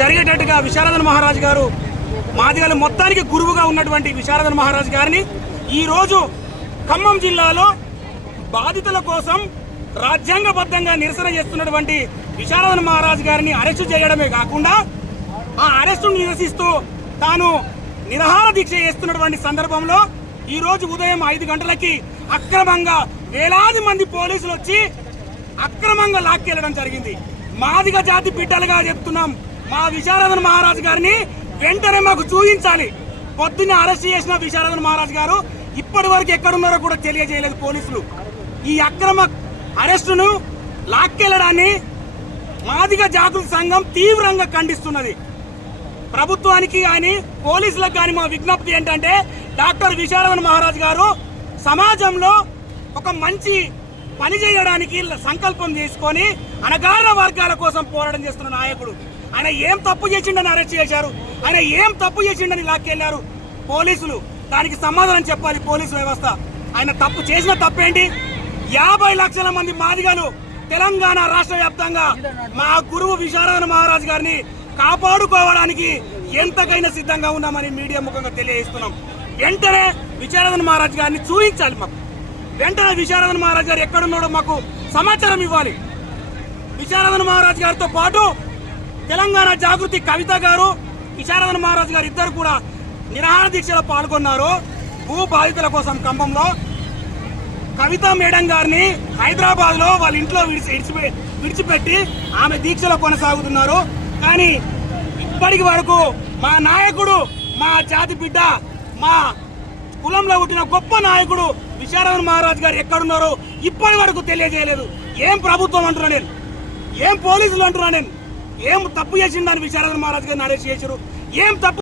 జరిగేటట్టుగా విశారదన్ మహారాజ్ గారు మాదిగల మొత్తానికి గురువుగా ఉన్నటువంటి విశారదన్ మహారాజ్ గారిని ఈరోజు ఖమ్మం జిల్లాలో బాధితుల కోసం రాజ్యాంగబద్ధంగా నిరసన చేస్తున్నటువంటి విశారదన్ మహారాజ్ గారిని అరెస్టు చేయడమే కాకుండా ఆ అరెస్టును నిరసిస్తూ తాను నిరాహార దీక్ష చేస్తున్నటువంటి సందర్భంలో ఈరోజు ఉదయం 5 గంటలకి అక్రమంగా వేలాది మంది పోలీసులు వచ్చి అక్రమంగా లాక్కెళ్లడం జరిగింది. మాదిగ జాతి బిడ్డలుగా చెప్తున్నాం, మా విశారదన్ మహారాజ్ గారిని వెంటనే మాకు చూపించాలి. పొద్దున్న అరెస్ట్ చేసిన విశారదన్ మహారాజ్ గారు ఇప్పటి వరకు ఎక్కడున్నారో కూడా తెలియజేయలేదు పోలీసులు. ఈ అక్రమ అరెస్టును లాక్కెళ్లడాన్ని మాదిగ జాగృతి సంఘం తీవ్రంగా ఖండిస్తున్నది. ప్రభుత్వానికి కానీ పోలీసులకు కానీ మా విజ్ఞప్తి ఏంటంటే, డాక్టర్ విశారదన్ మహారాజ్ గారు సమాజంలో ఒక మంచి పని చేయడానికి సంకల్పం చేసుకొని అణగారిన వర్గాల కోసం పోరాటం చేస్తున్న నాయకుడు. ఆయన ఏం తప్పు చేసిండని అరెస్ట్ చేశారు, ఆయన ఏం తప్పు చేసిండని లాక్కెళ్లారు పోలీసులు. దానికి సమాధానం చెప్పాలి పోలీసు వ్యవస్థ. ఆయన తప్పు చేసిన తప్పేంటి? 50 లక్షల మంది మాదిగలు తెలంగాణ రాష్ట్ర వ్యాప్తంగా మా గురువు విశారదన్ మహారాజ్ గారిని కాపాడుకోవడానికి ఎంతకైనా సిద్ధంగా ఉన్నామని మీడియా ముఖంగా తెలియజేస్తున్నాం. వెంటనే విశారదన్ మహారాజ్ గారిని చూపించాలి మాకు. వెంటనే విశారదన్ మహారాజ్ గారు ఎక్కడున్నాడో మాకు సమాచారం ఇవ్వాలి. విశారదన్ మహారాజ్ గారితో పాటు తెలంగాణ జాగృతి కవిత గారు, విశారదన్ మహారాజ్ గారు ఇద్దరు కూడా నిరాహార దీక్షలో పాల్గొన్నారు. భూ బాధితుల కోసం ఖమ్మంలో కవిత మేడం గారిని హైదరాబాద్ లో వాళ్ళ ఇంట్లో విడిచిపెట్టి ఆమె దీక్షలో కొనసాగుతున్నారు. కానీ ఇప్పటికి వరకు మా నాయకుడు, మా జాతి బిడ్డ, మా కులంలో పుట్టిన గొప్ప నాయకుడు విశారదన్ మహారాజ్ గారు ఎక్కడున్నారో ఇప్పటి వరకు తెలియజేయలేదు. ఏం ప్రభుత్వం అంటున్నా నేను, ఏం పోలీసులు అంటున్నా నేను, ఏం తప్పు చేసిందని విశారదన్ మహారాజ్ గారిని అరెస్ట్ చేశారు? ఏం తప్పు